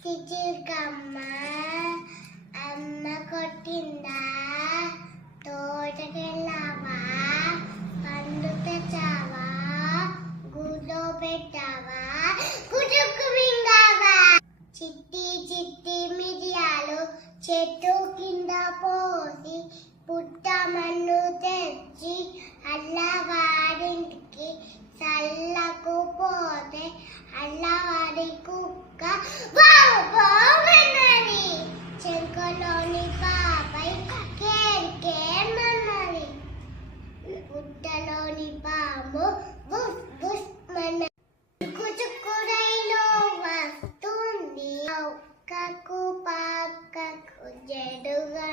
చిచికమ్మ అమ్మ కొట్టిందా తోటకెళ్ళావా పండు తెచ్చావా గుడ్లో పెట్టావా కుటుక్కు మింగావా చిట్టి చిట్టి మిరియాలు చెట్టు కింద పోసి పుట్టమన్ను తెచ్చి అల్లవాడింటికి చల్లకు పోతే అల్లవాడి కుక్క బాబోమన్నది చెంకలోని పాపై కేర్కేమన్నది పుట్టలోని పాము బుస్ బుస్ మన్నది కుచుకురైలో వస్తుంది ఒక్కకు పక్కకు జడుగా